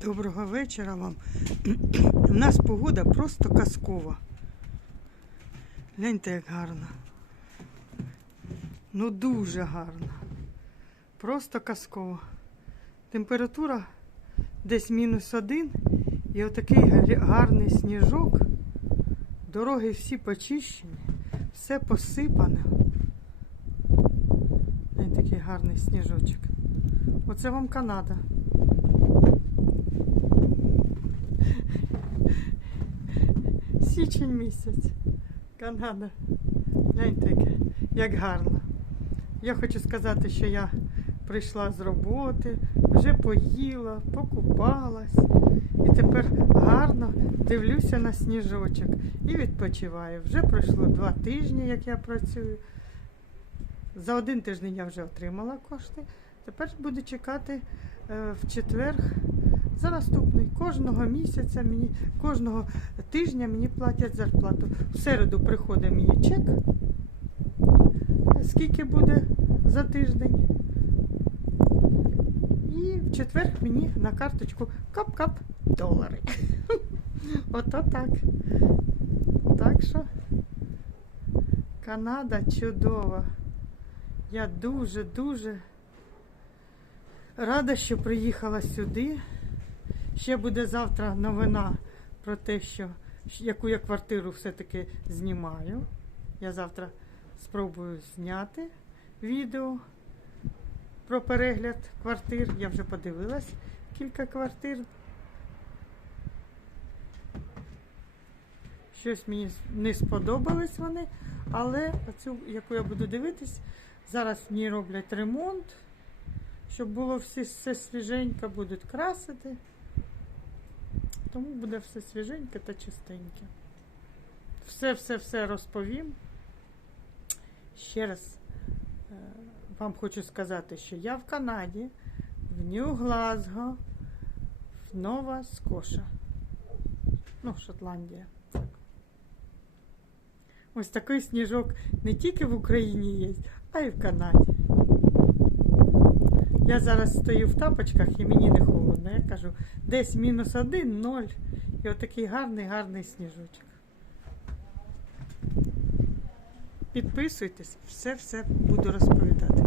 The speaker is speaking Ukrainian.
Доброго вечора вам. У нас погода просто казкова. Гляньте, як гарно. Ну дуже гарно. Просто казково. Температура десь мінус один. І отакий гарний сніжок. Дороги всі почищені, все посипане. Глянь, такий гарний сніжочок. Оце вам Канада. Січень місяць. Канада. Гляньте, як гарно. Я хочу сказати, що я прийшла з роботи, вже поїла, покупалась. І тепер гарно дивлюся на сніжочок і відпочиваю. Вже пройшло два тижні, як я працюю. За один тиждень я вже отримала кошти. Тепер буду чекати е, в четвер за наступний. Кожного місяця мені, кожного тижня мені платять зарплату. В середу приходить мені чек. Скільки буде за тиждень? І в четвер мені на карточку кап-кап долари. Ото так. Так що Канада чудова. Я дуже-дуже рада, що приїхала сюди. Ще буде завтра новина про те, що яку я квартиру все-таки знімаю. Я завтра спробую зняти відео про перегляд квартир. Я вже подивилась кілька квартир. Щось мені не сподобались вони, але оцю, яку я буду дивитись, зараз ній роблять ремонт, щоб було все, все свіженько, будуть красити. Тому буде все свіженьке та чистеньке. Все-все-все розповім. Ще раз е, вам хочу сказати, що я в Канаді, в Нью-Глазго, в Нова Скоша. Ну, Шотландія. Так. Ось такий сніжок не тільки в Україні є, а й в Канаді. Я зараз стою в тапочках і мені не холодно. Я кажу, десь мінус один, ноль. І отакий гарний, гарний сніжочок. Підписуйтесь, все-все буду розповідати.